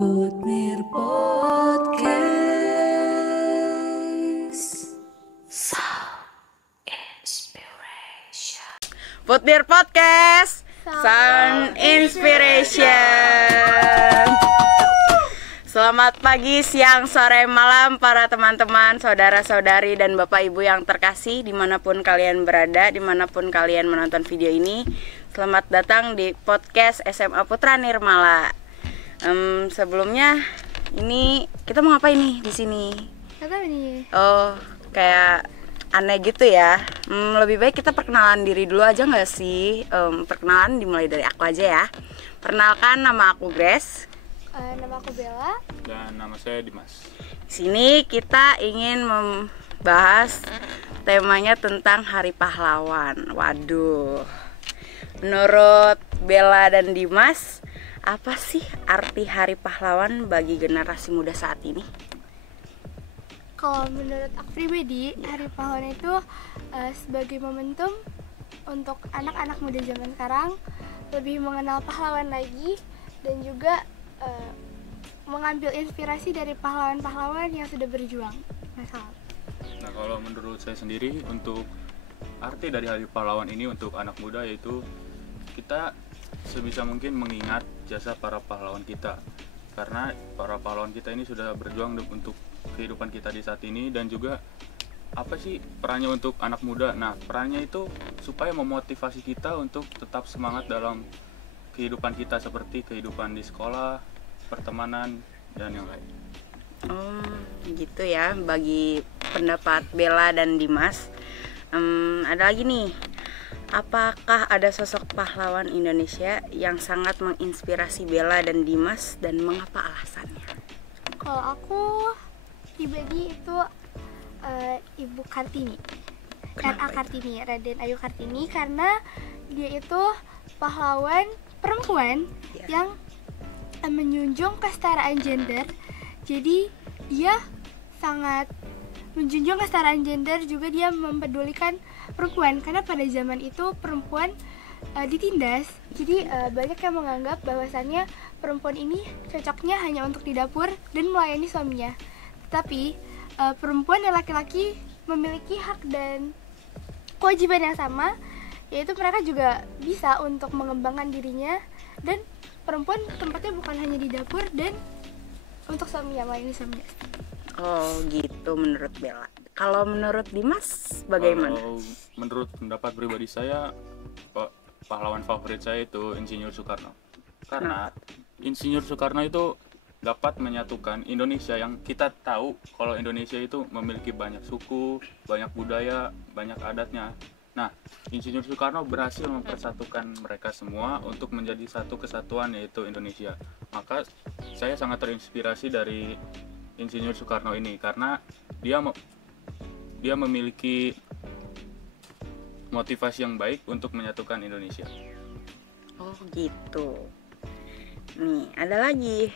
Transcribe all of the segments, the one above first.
Putmir Podcast. Putmir Podcast Sound Inspiration. Selamat pagi, siang, sore, malam para teman-teman, saudara-saudari, dan bapak ibu yang terkasih dimanapun kalian berada, dimanapun kalian menonton video ini. Selamat datang di podcast SMA Putra Nirmala. Sebelumnya ini kita mau ngapain nih di sini? Apa nih? Oh, kayak aneh gitu ya. Lebih baik kita perkenalan diri dulu aja nggak sih? Perkenalan dimulai dari aku aja ya. Perkenalkan, nama aku Grace. Nama aku Bella. Dan nama saya Dimas. Di sini kita ingin membahas temanya tentang Hari Pahlawan. Waduh. Menurut Bella dan Dimas, apa sih arti Hari Pahlawan bagi generasi muda saat ini? Kalau menurut aku pribadi, Hari Pahlawan itu sebagai momentum untuk anak-anak muda zaman sekarang lebih mengenal pahlawan lagi dan juga mengambil inspirasi dari pahlawan-pahlawan yang sudah berjuang. Masalah. Nah, kalau menurut saya sendiri, untuk arti dari Hari Pahlawan ini untuk anak muda yaitu kita sebisa mungkin mengingat jasa para pahlawan kita, karena para pahlawan kita ini sudah berjuang untuk kehidupan kita di saat ini. Dan juga apa sih perannya untuk anak muda? Nah, perannya itu supaya memotivasi kita untuk tetap semangat dalam kehidupan kita, seperti kehidupan di sekolah, pertemanan, dan yang lain. Gitu ya bagi pendapat Bella dan Dimas. Ada lagi nih, apakah ada sosok pahlawan Indonesia yang sangat menginspirasi Bella dan Dimas dan mengapa alasannya? Kalau aku pribadi itu Ibu Kartini. Kenapa R.A. Kartini, Raden Ayu Kartini, karena dia itu pahlawan perempuan yang menjunjung kesetaraan gender. Jadi dia sangat menjunjung kesetaraan gender, juga dia mempedulikan perempuan karena pada zaman itu perempuan ditindas. Jadi banyak yang menganggap bahwasannya perempuan ini cocoknya hanya untuk di dapur dan melayani suaminya. Tetapi perempuan dan laki-laki memiliki hak dan kewajiban yang sama, yaitu mereka juga bisa untuk mengembangkan dirinya, dan perempuan tempatnya bukan hanya di dapur dan untuk suaminya, melayani suaminya. Oh gitu menurut Bella. Kalau menurut Dimas bagaimana? Kalau menurut pendapat pribadi saya, pahlawan favorit saya itu Insinyur Soekarno. Karena Insinyur Soekarno itu dapat menyatukan Indonesia, yang kita tahu kalau Indonesia itu memiliki banyak suku, banyak budaya, banyak adatnya. Nah, Insinyur Soekarno berhasil mempersatukan mereka semua untuk menjadi satu kesatuan, yaitu Indonesia. Maka saya sangat terinspirasi dari Insinyur Soekarno ini, karena dia memiliki motivasi yang baik untuk menyatukan Indonesia. Oh gitu. Nih ada lagi.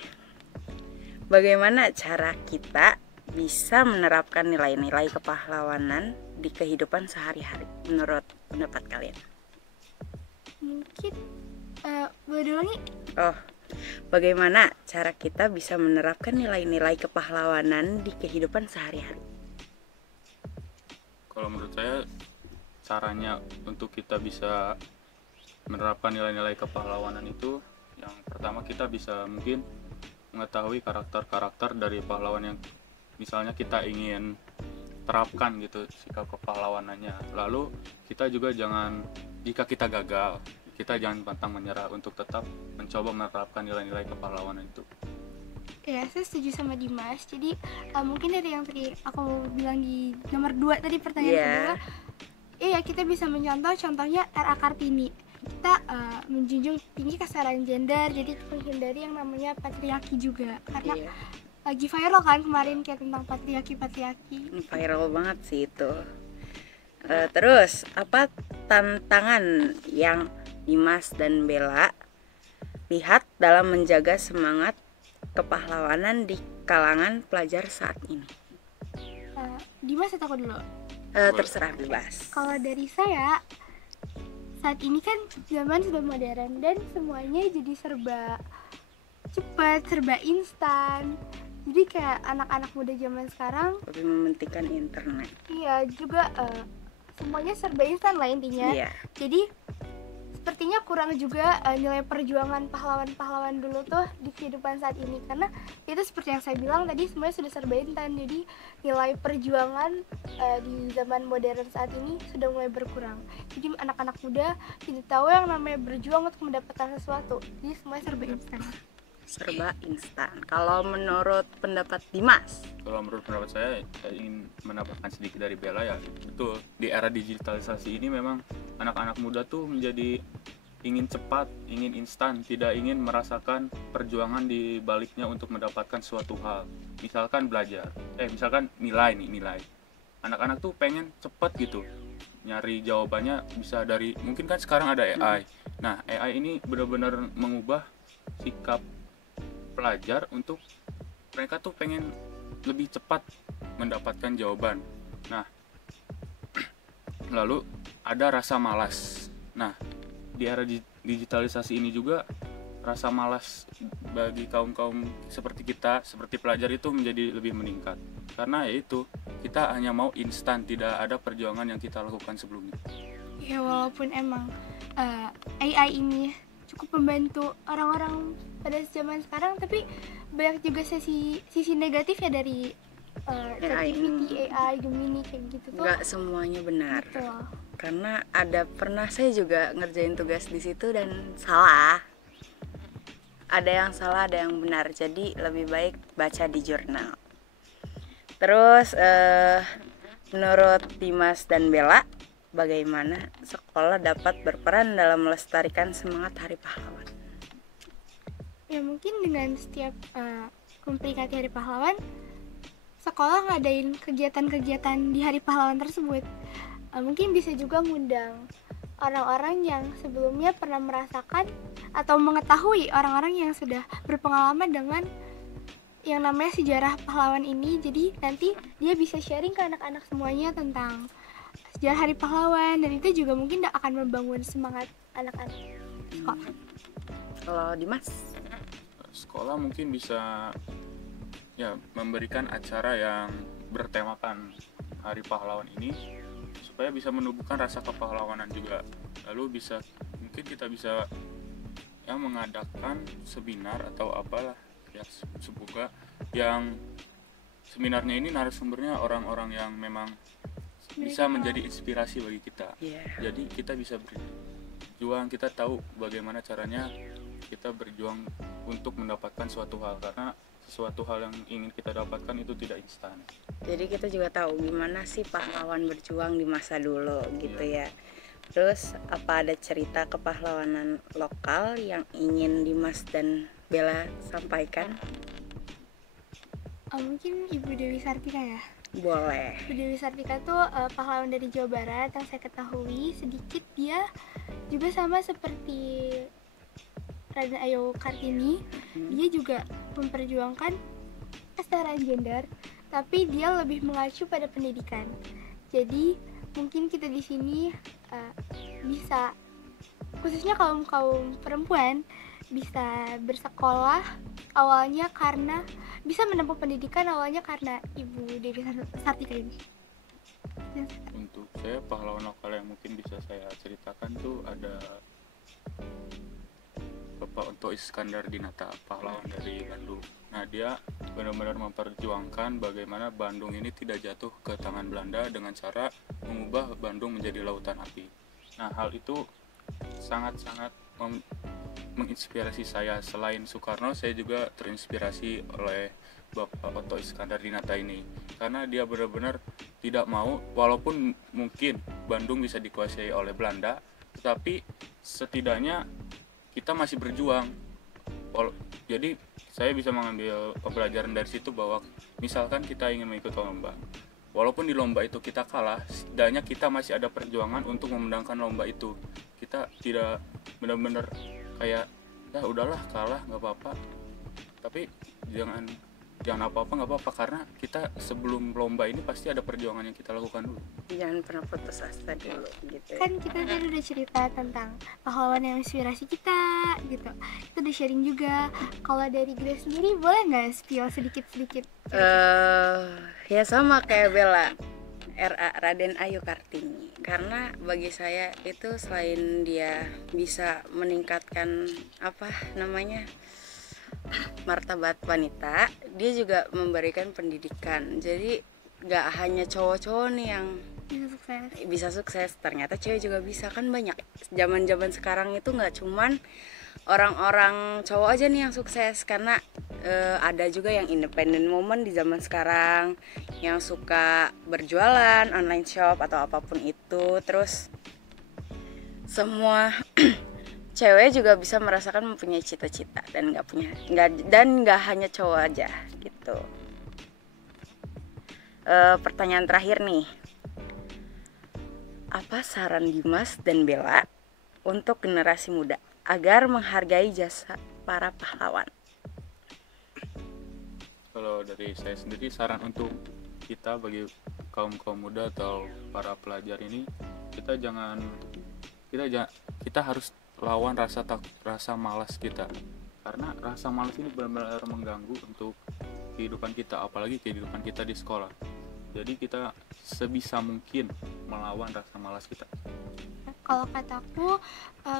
Bagaimana cara kita bisa menerapkan nilai-nilai kepahlawanan di kehidupan sehari-hari menurut pendapat kalian? Mungkin boleh dulu nih. Bagaimana cara kita bisa menerapkan nilai-nilai kepahlawanan di kehidupan sehari-hari? Kalau menurut saya, caranya untuk kita bisa menerapkan nilai-nilai kepahlawanan itu, yang pertama kita bisa mungkin mengetahui karakter-karakter dari pahlawan yang misalnya kita ingin terapkan gitu, sikap kepahlawanannya. Lalu kita juga jika kita gagal, kita jangan pantang menyerah untuk tetap mencoba menerapkan nilai-nilai kepahlawanan itu. Ya, saya setuju sama Dimas. Jadi mungkin dari yang tadi aku bilang di nomor 2 tadi, pertanyaan kedua, iya, kita bisa contohnya R.A. Kartini. Kita menjunjung tinggi kesetaraan gender, jadi menghindari yang namanya patriarki juga, karena lagi viral kan kemarin kayak tentang patriarki. Viral banget sih itu. Terus apa tantangan yang Dimas dan Bella lihat dalam menjaga semangat kepahlawanan di kalangan pelajar saat ini? Dimas atau aku dulu? Terserah, bebas. Kalau dari saya, saat ini kan zaman sudah modern dan semuanya jadi serba cepet, serba instan. Jadi kayak anak-anak muda zaman sekarang lebih mementingkan internet. iya juga semuanya serba instan lah intinya. Iya. Jadi sepertinya kurang juga nilai perjuangan pahlawan-pahlawan dulu tuh di kehidupan saat ini, karena itu seperti yang saya bilang tadi semuanya sudah serba instan. Jadi nilai perjuangan di zaman modern saat ini sudah mulai berkurang. Jadi anak-anak muda tidak tahu yang namanya berjuang untuk mendapatkan sesuatu. Jadi semuanya serba instan. Serba instan. Kalau menurut pendapat Dimas, Kalau menurut pendapat saya ingin menambahkan sedikit dari Bella ya, betul, di era digitalisasi ini memang anak-anak muda tuh menjadi ingin cepat, ingin instan, tidak ingin merasakan perjuangan di baliknya untuk mendapatkan suatu hal. Misalkan belajar, misalkan nilai. Anak-anak tuh pengen cepat gitu, nyari jawabannya bisa dari, mungkin kan sekarang ada AI. Nah, AI ini benar-benar mengubah sikap pelajar untuk mereka tuh pengen lebih cepat mendapatkan jawaban. Nah, lalu ada rasa malas. Nah, di era digitalisasi ini juga rasa malas bagi kaum-kaum seperti kita, seperti pelajar itu menjadi lebih meningkat. Karena yaitu kita hanya mau instan, tidak ada perjuangan yang kita lakukan sebelumnya. Ya walaupun emang AI ini cukup membantu orang-orang pada zaman sekarang, tapi banyak juga sisi negatifnya dari ChatGPT, AI, Gemini kayak gitu tuh. nggak semuanya benar. Betul. Karena pernah saya juga ngerjain tugas di situ dan salah. Ada yang salah, ada yang benar. Jadi lebih baik baca di jurnal. Terus menurut Dimas dan Bella, bagaimana sekolah dapat berperan dalam melestarikan semangat Hari Pahlawan? Ya mungkin dengan setiap memperingati Hari Pahlawan, sekolah ngadain kegiatan-kegiatan di Hari Pahlawan tersebut. Mungkin bisa juga ngundang orang-orang yang sebelumnya pernah merasakan atau mengetahui orang-orang yang sudah berpengalaman dengan yang namanya sejarah pahlawan ini. Jadi nanti dia bisa sharing ke anak-anak semuanya tentang sejarah Hari Pahlawan, dan itu juga mungkin akan membangun semangat anak-anak sekolah. Kalau Dimas? Sekolah mungkin bisa ya memberikan acara yang bertemakan Hari Pahlawan ini supaya bisa menumbuhkan rasa kepahlawanan juga. Lalu mungkin kita bisa ya mengadakan seminar atau apalah ya, semoga yang seminarnya ini narasumbernya orang-orang yang memang bisa menjadi inspirasi bagi kita. Jadi kita bisa berjuang, kita tahu bagaimana caranya kita berjuang untuk mendapatkan suatu hal, karena sesuatu hal yang ingin kita dapatkan itu tidak instan. Jadi kita juga tahu gimana sih pahlawan berjuang di masa dulu gitu ya. Terus apa ada cerita kepahlawanan lokal yang ingin Dimas dan Bella sampaikan? Mungkin Ibu Dewi Sartika ya. Boleh. Ibu Dewi Sartika tuh pahlawan dari Jawa Barat yang saya ketahui. Sedikit dia juga sama seperti Raden Ayu Kartini, dia juga memperjuangkan kesetaraan gender, tapi dia lebih mengacu pada pendidikan. Jadi mungkin kita di sini bisa, khususnya kaum perempuan, bisa bersekolah awalnya karena bisa menempuh pendidikan awalnya karena Ibu Dewi Sartika ini. Untuk saya pahlawan lokal yang mungkin bisa saya ceritakan tuh ada Bapak Oto Iskandar Dinata, pahlawan dari Bandung. Nah, dia benar-benar memperjuangkan bagaimana Bandung ini tidak jatuh ke tangan Belanda dengan cara mengubah Bandung menjadi lautan api. Nah, hal itu sangat-sangat menginspirasi saya. Selain Soekarno, saya juga terinspirasi oleh Bapak Oto Iskandar Dinata ini, karena dia benar-benar tidak mau, walaupun mungkin Bandung bisa dikuasai oleh Belanda, tetapi setidaknya kita masih berjuang. Jadi saya bisa mengambil pembelajaran dari situ bahwa misalkan kita ingin mengikuti lomba, walaupun di lomba itu kita kalah, setidaknya kita masih ada perjuangan untuk memenangkan lomba itu. Kita tidak benar-benar kayak ya udahlah kalah nggak apa-apa, tapi jangan jangan apa-apa nggak apa-apa, karena kita sebelum lomba ini pasti ada perjuangan yang kita lakukan dulu. Jangan pernah putus asa dulu gitu. Kan kita tadi udah cerita tentang pahlawan yang inspirasi kita gitu. Kita udah sharing juga. Kalau dari Grace sendiri boleh nggak spill sedikit-sedikit? Ya sama kayak Bella, RA Raden Ayu Kartini. Karena bagi saya itu selain dia bisa meningkatkan apa namanya martabat wanita, dia juga memberikan pendidikan. Jadi nggak hanya cowok-cowok nih yang Bisa sukses. bisa sukses, ternyata cewek juga bisa. Kan banyak zaman sekarang itu nggak cuman orang-orang cowok aja nih yang sukses, karena ada juga yang independent woman di zaman sekarang yang suka berjualan online shop atau apapun itu. Terus semua cewek juga bisa merasakan mempunyai cita-cita dan nggak hanya cowok aja gitu. Pertanyaan terakhir nih, apa saran Dimas dan Bella untuk generasi muda agar menghargai jasa para pahlawan? Kalau dari saya sendiri, saran untuk kita bagi kaum muda atau para pelajar ini, kita harus lawan rasa malas kita, karena rasa malas ini benar-benar mengganggu untuk kehidupan kita, apalagi kehidupan kita di sekolah. Jadi kita sebisa mungkin melawan rasa malas kita. Kalau kataku,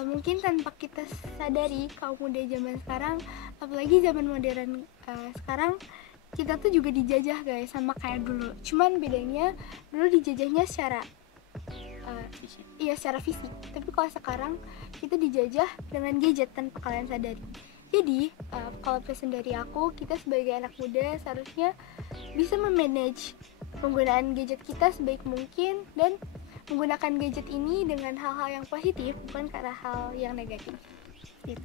mungkin tanpa kita sadari kaum muda zaman sekarang, apalagi zaman modern sekarang, kita tuh juga dijajah guys, sama kayak dulu. Cuman bedanya dulu dijajahnya secara secara fisik. Tapi kalau sekarang kita dijajah dengan gadget tanpa kalian sadari. Jadi kalau pesan dari aku, kita sebagai anak muda seharusnya bisa memanage penggunaan gadget kita sebaik mungkin dan menggunakan gadget ini dengan hal-hal yang positif, bukan karena hal yang negatif.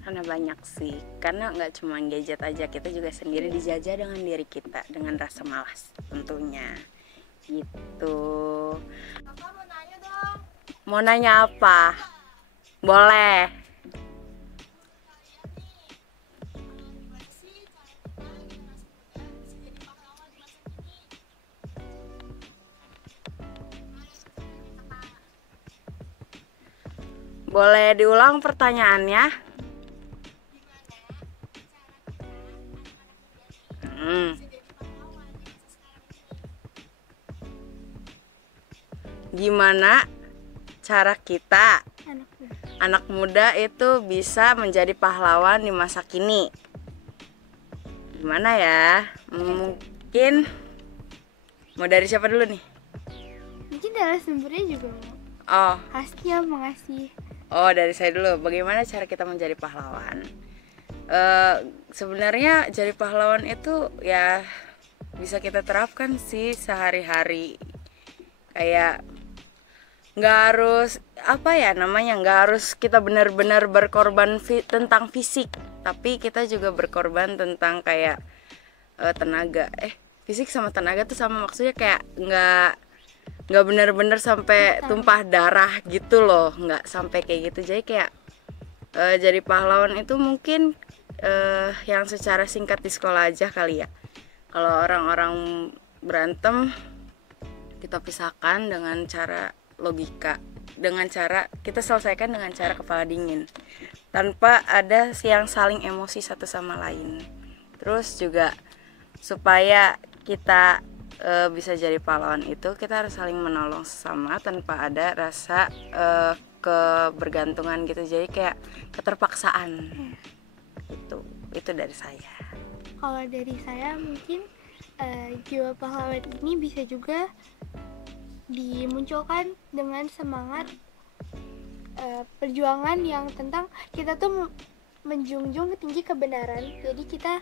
Karena banyak sih, karena nggak cuma gadget aja, kita juga sendiri dijajah dengan diri kita, dengan rasa malas tentunya gitu. Mau nanya apa? Boleh. Boleh diulang pertanyaannya? Gimana cara kita anak muda itu bisa menjadi pahlawan di masa kini? Gimana ya? Mungkin mau dari siapa dulu nih? Mungkin dari sumbernya juga khasnya mengasih. Dari saya dulu. Bagaimana cara kita menjadi pahlawan? Sebenarnya jadi pahlawan itu ya bisa kita terapkan sih sehari-hari. Kayak nggak harus nggak harus kita benar-benar berkorban tentang fisik, tapi kita juga berkorban tentang kayak tenaga. Fisik sama tenaga tuh sama, maksudnya kayak nggak benar-benar sampai tumpah darah gitu loh, nggak sampai kayak gitu. Jadi kayak jadi pahlawan itu mungkin yang secara singkat di sekolah aja kali ya. Kalau orang-orang berantem, kita pisahkan dengan cara logika, dengan cara kita selesaikan dengan cara kepala dingin, tanpa ada yang saling emosi satu sama lain. Terus juga supaya kita bisa jadi pahlawan itu, kita harus saling menolong sesama tanpa ada rasa kebergantungan gitu. Jadi kayak keterpaksaan. Itu dari saya. Kalau dari saya mungkin jiwa pahlawan ini bisa juga dimunculkan dengan semangat perjuangan yang tentang kita tuh menjunjung tinggi kebenaran. Jadi kita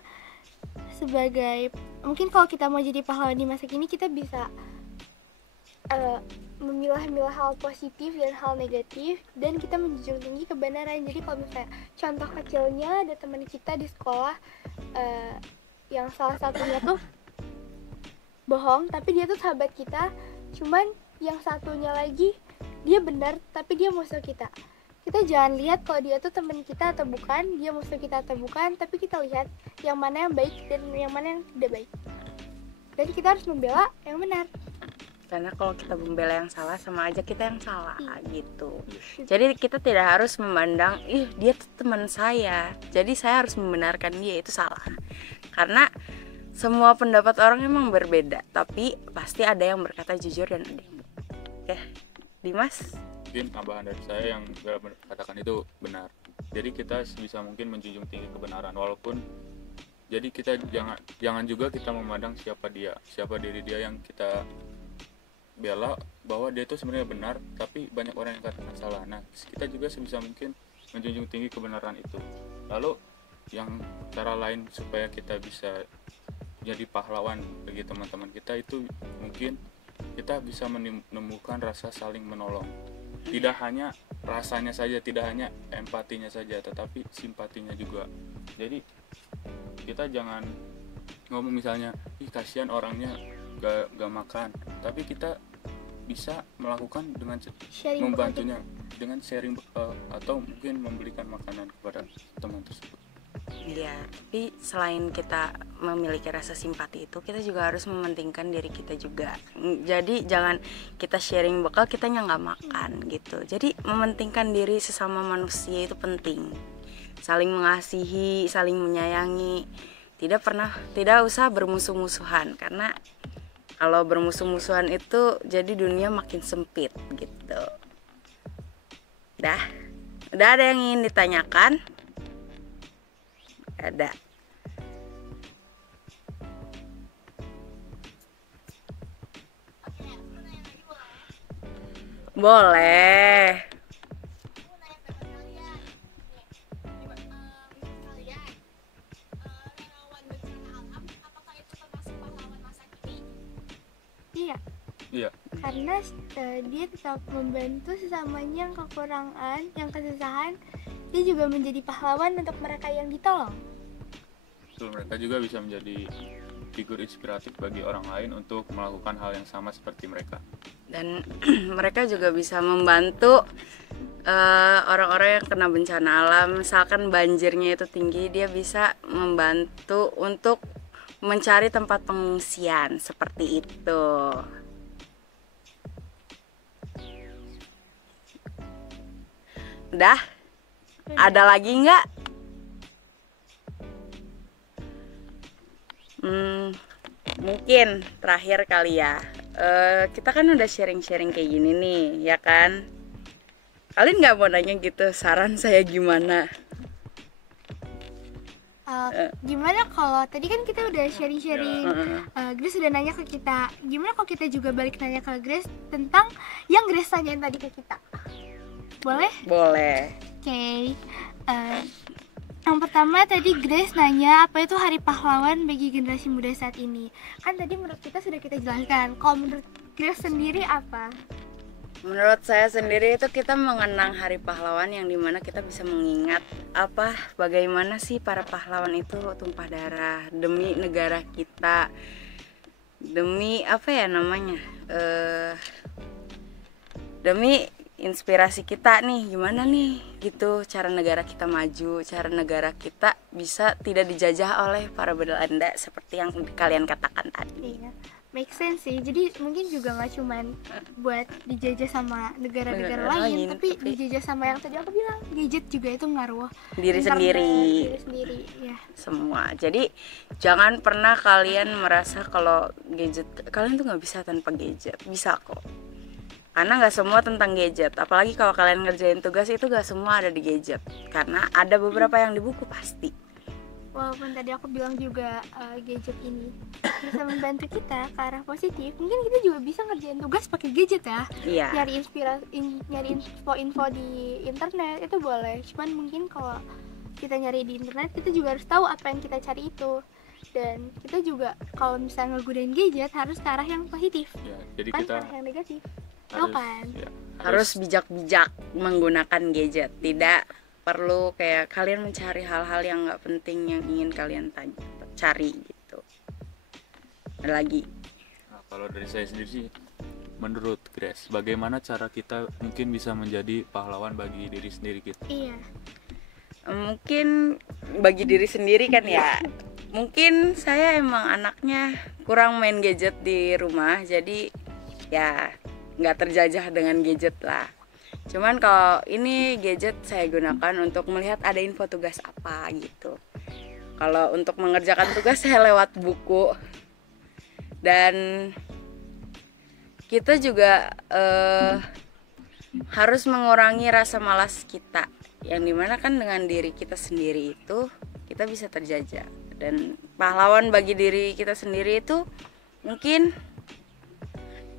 sebagai, mungkin kalau kita mau jadi pahlawan di masa kini, kita bisa memilah-milah hal positif dan hal negatif, dan kita menjunjung tinggi kebenaran. Jadi kalau misalnya contoh kecilnya, ada teman kita di sekolah yang salah satunya tuh bohong, tapi dia tuh sahabat kita. Cuman yang satunya lagi dia benar, tapi dia musuh kita. kita jangan lihat kalau dia tuh teman kita atau bukan, dia musuh kita atau bukan, tapi kita lihat yang mana yang baik dan yang mana yang tidak baik. Dan kita harus membela yang benar. Karena kalau kita membela yang salah sama aja kita yang salah gitu. Jadi kita tidak harus memandang, ih dia tuh teman saya, jadi saya harus membenarkan dia, itu salah. Karena semua pendapat orang emang berbeda, tapi pasti ada yang berkata jujur dan ada yang oke. Dimas? Mungkin tambahan dari saya yang Bella katakan itu benar. Jadi kita bisa mungkin menjunjung tinggi kebenaran, walaupun jadi kita jangan juga kita memandang siapa diri dia yang kita bela bahwa dia itu sebenarnya benar, tapi banyak orang yang katakan salah. Nah, kita juga sebisa mungkin menjunjung tinggi kebenaran itu. Lalu yang cara lain supaya kita bisa jadi pahlawan bagi teman-teman kita itu mungkin kita bisa menemukan rasa saling menolong. Tidak hanya rasanya saja, tidak hanya empatinya saja, tetapi simpatinya juga. Jadi kita jangan ngomong misalnya, ih kasihan orangnya gak makan, tapi kita bisa melakukan dengan membantunya dengan sharing bekal atau mungkin membelikan makanan kepada teman tersebut. Iya, tapi selain kita memiliki rasa simpati itu, kita juga harus mementingkan diri kita juga. Jadi jangan kita sharing bekal kitanya nggak makan gitu. Jadi mementingkan diri sesama manusia itu penting. Saling mengasihi, saling menyayangi. Tidak usah bermusuh-musuhan, karena kalau bermusuh-musuhan itu jadi dunia makin sempit gitu. Udah ada yang ingin ditanyakan? Ada. Boleh. Iya. Karena dia tetap membantu sesamanya yang kekurangan, yang kesusahan. Dia juga menjadi pahlawan untuk mereka yang ditolong. Betul, mereka juga bisa menjadi figur inspiratif bagi orang lain untuk melakukan hal yang sama seperti mereka. Dan mereka juga bisa membantu orang-orang yang kena bencana alam. Misalkan banjirnya itu tinggi, dia bisa membantu untuk mencari tempat pengungsian seperti itu. Udah? Ada lagi nggak? Mungkin terakhir kali ya. Kita kan udah sharing-sharing kayak gini nih, ya kan? Kalian nggak mau nanya gitu, saran saya gimana? Gimana kalau tadi kan kita udah sharing-sharing, Grace udah nanya ke kita. Gimana kalau kita juga balik nanya ke Grace tentang yang Grace tanyain tadi ke kita? Boleh? Boleh. Oke. Yang pertama tadi Grace nanya apa itu Hari Pahlawan bagi generasi muda saat ini. Kan tadi menurut kita sudah kita jelaskan. Kalau menurut Grace sendiri apa? Menurut saya sendiri itu kita mengenang Hari Pahlawan yang dimana kita bisa mengingat bagaimana sih para pahlawan itu tumpah darah demi negara kita, demi demi inspirasi kita nih, gimana nih gitu cara negara kita maju, cara negara kita bisa tidak dijajah oleh para Belanda seperti yang kalian katakan tadi. Iya, make sense sih. Jadi mungkin juga nggak cuman buat dijajah sama negara-negara lain, tapi dijajah sama yang tadi aku bilang, gadget juga itu ngaruh diri sendiri ya. Semua. Jadi jangan pernah kalian merasa kalau gadget kalian tuh nggak bisa tanpa gadget. Bisa kok. Karena nggak semua tentang gadget, apalagi kalau kalian ngerjain tugas itu nggak semua ada di gadget, karena ada beberapa yang di buku pasti. Walaupun tadi aku bilang juga gadget ini bisa membantu kita ke arah positif, mungkin kita juga bisa ngerjain tugas pakai gadget ya. Iya. Nyari info di internet itu boleh, cuman mungkin kalau kita nyari di internet kita juga harus tahu apa yang kita cari itu. Dan kita juga kalau misalnya ngegunain gadget harus ke arah yang positif, Ya, jadi bukan kita ke arah yang negatif. Harus bijak-bijak menggunakan gadget. Tidak perlu kayak kalian mencari hal-hal yang nggak penting yang ingin kalian cari gitu. Ada lagi? Nah, kalau dari saya sendiri sih menurut Grace, bagaimana cara kita mungkin bisa menjadi pahlawan bagi diri sendiri kita? Iya. Mungkin bagi diri sendiri kan ya. Mungkin saya emang anaknya kurang main gadget di rumah, jadi ya nggak terjajah dengan gadget lah. Cuman kalau ini gadget saya gunakan untuk melihat ada info tugas apa gitu. Kalau untuk mengerjakan tugas saya lewat buku. Dan kita juga harus mengurangi rasa malas kita, yang dimana kan dengan diri kita sendiri itu kita bisa terjajah. Dan pahlawan bagi diri kita sendiri itu mungkin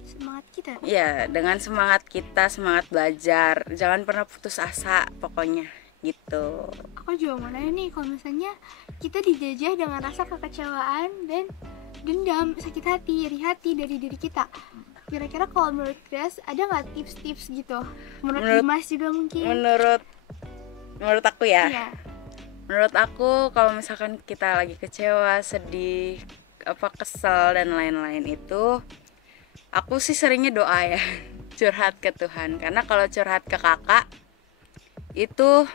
Semangat kita. ya dengan semangat kita, semangat belajar, jangan pernah putus asa pokoknya gitu. Aku juga mau nanya nih, kalau misalnya kita dijajah dengan rasa kekecewaan dan dendam, sakit hati, iri hati dari diri kita, kira-kira kalau menurut Grace ada nggak tips-tips gitu? Menurut Dimas juga mungkin? Menurut aku ya. Iya. Menurut aku kalau misalkan kita lagi kecewa, sedih, kesel dan lain-lain itu, aku sih seringnya doa ya, curhat ke Tuhan. Karena kalau curhat ke kakak itu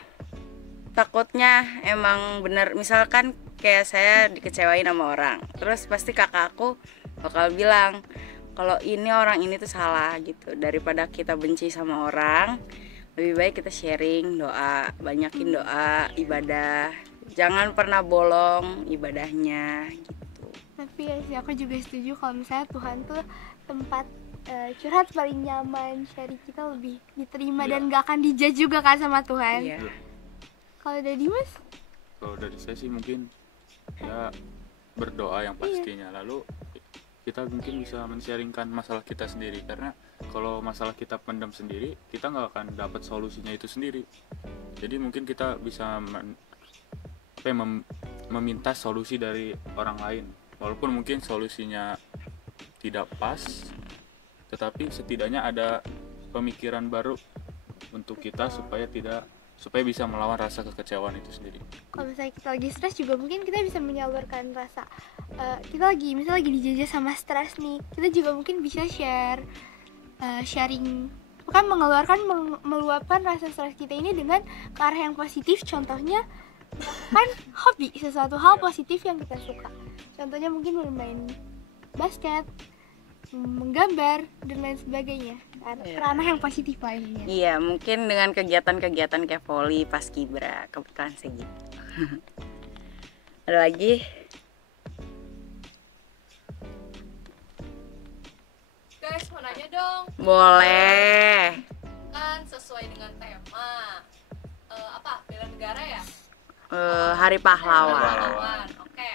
takutnya emang bener, misalkan kayak saya dikecewain sama orang, terus pasti kakak aku bakal bilang kalau ini orang ini tuh salah gitu. Daripada kita benci sama orang, lebih baik kita sharing doa, banyakin doa, ibadah, jangan pernah bolong ibadahnya gitu. Tapi ya sih, aku juga setuju kalau misalnya Tuhan tuh tempat curhat paling nyaman, sharing kita lebih diterima dan gak akan dijudge juga kan sama Tuhan. Iya. Kalau dari Dimas? Kalau dari saya sih mungkin ya berdoa yang pastinya. Lalu kita mungkin bisa men-sharingkan masalah kita sendiri, karena kalau masalah kita pendam sendiri, kita nggak akan dapat solusinya itu sendiri. Jadi mungkin kita bisa meminta solusi dari orang lain, walaupun mungkin solusinya tidak pas, tetapi setidaknya ada pemikiran baru untuk kita supaya bisa melawan rasa kekecewaan itu sendiri. Kalau misalnya kita lagi stres juga mungkin kita bisa menyalurkan rasa kita misalnya lagi dijajah sama stres nih, kita juga mungkin bisa sharing, bukan meluapkan rasa stres kita ini dengan ke arah yang positif. Contohnya kan hobi, sesuatu hal positif yang kita suka. Contohnya mungkin bermain basket, menggambar dan lain sebagainya, ke ranah yang positif lainnya. Iya, mungkin dengan kegiatan-kegiatan kayak voli, paskibra, kebetulan sih gitu. Ada lagi? Guys, mau nanya dong, Boleh. kan sesuai dengan tema bela negara ya? Hari pahlawan. Pahlawan, oke.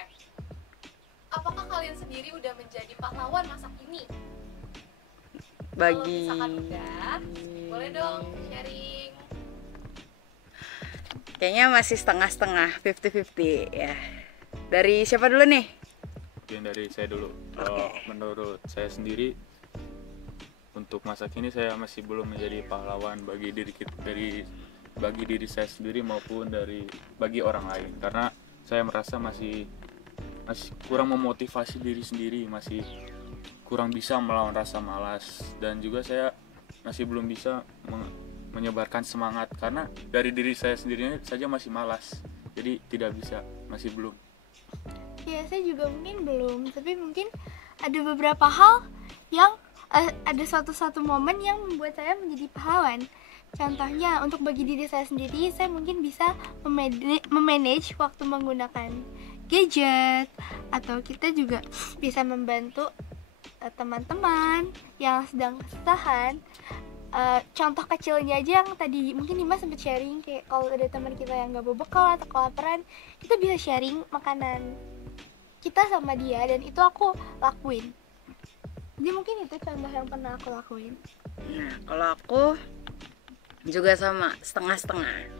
Apakah kalian sendiri udah menjadi pahlawan masa kini? Kalau Bagi misalkan udah, boleh dong sharing. kayaknya masih setengah-setengah, 50-50 ya. Dari siapa dulu nih? Mungkin dari saya dulu. Kalau menurut saya sendiri, untuk masa kini saya masih belum menjadi pahlawan bagi diri saya sendiri maupun bagi orang lain, karena saya merasa masih kurang memotivasi diri sendiri, masih kurang bisa melawan rasa malas, dan juga saya masih belum bisa menyebarkan semangat, karena dari diri saya sendiri saja masih malas, jadi tidak bisa, masih belum. Ya, saya juga mungkin belum, tapi mungkin ada beberapa hal yang ada suatu momen yang membuat saya menjadi pahlawan. Contohnya, untuk bagi diri saya sendiri, saya mungkin bisa memanage waktu menggunakan gadget, atau kita juga bisa membantu teman-teman yang sedang kesusahan. Contoh kecilnya aja yang tadi mungkin Dimas sempat sharing, kayak kalau ada teman kita yang gak bawa bekal atau kelaparan, kita bisa sharing makanan kita sama dia, dan itu aku lakuin. Jadi mungkin itu contoh yang pernah aku lakuin. Nah, kalau aku juga sama, setengah-setengah.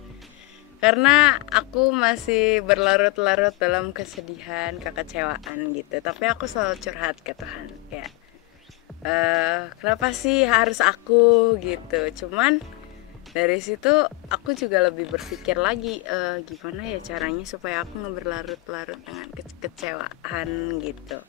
Karena aku masih berlarut-larut dalam kesedihan, kekecewaan gitu. Tapi aku selalu curhat ke Tuhan, kayak kenapa sih harus aku gitu. Cuman dari situ aku juga lebih berpikir lagi, gimana ya caranya supaya aku nggak berlarut-larut dengan kekecewaan gitu.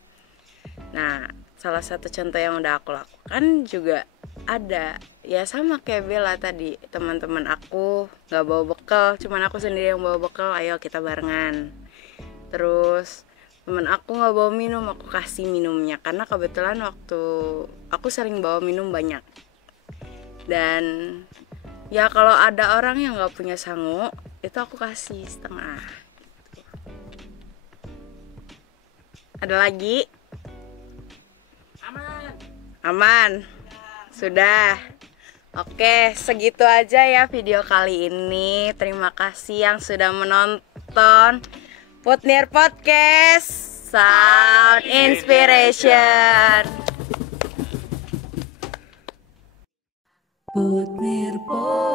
Nah, salah satu contoh yang udah aku lakukan juga ada. Ya sama kayak Bella tadi, teman-teman aku nggak bawa bekal, cuman aku sendiri yang bawa bekal, ayo kita barengan. Terus temen aku nggak bawa minum, aku kasih minumnya karena kebetulan waktu aku sering bawa minum banyak. Dan ya kalau ada orang yang nggak punya sangu, itu aku kasih setengah gitu. Ada lagi? Aman. Sudah. Oke, segitu aja ya video kali ini. Terima kasih yang sudah menonton Putnir Podcast Sound Inspiration. Putnir Podcast.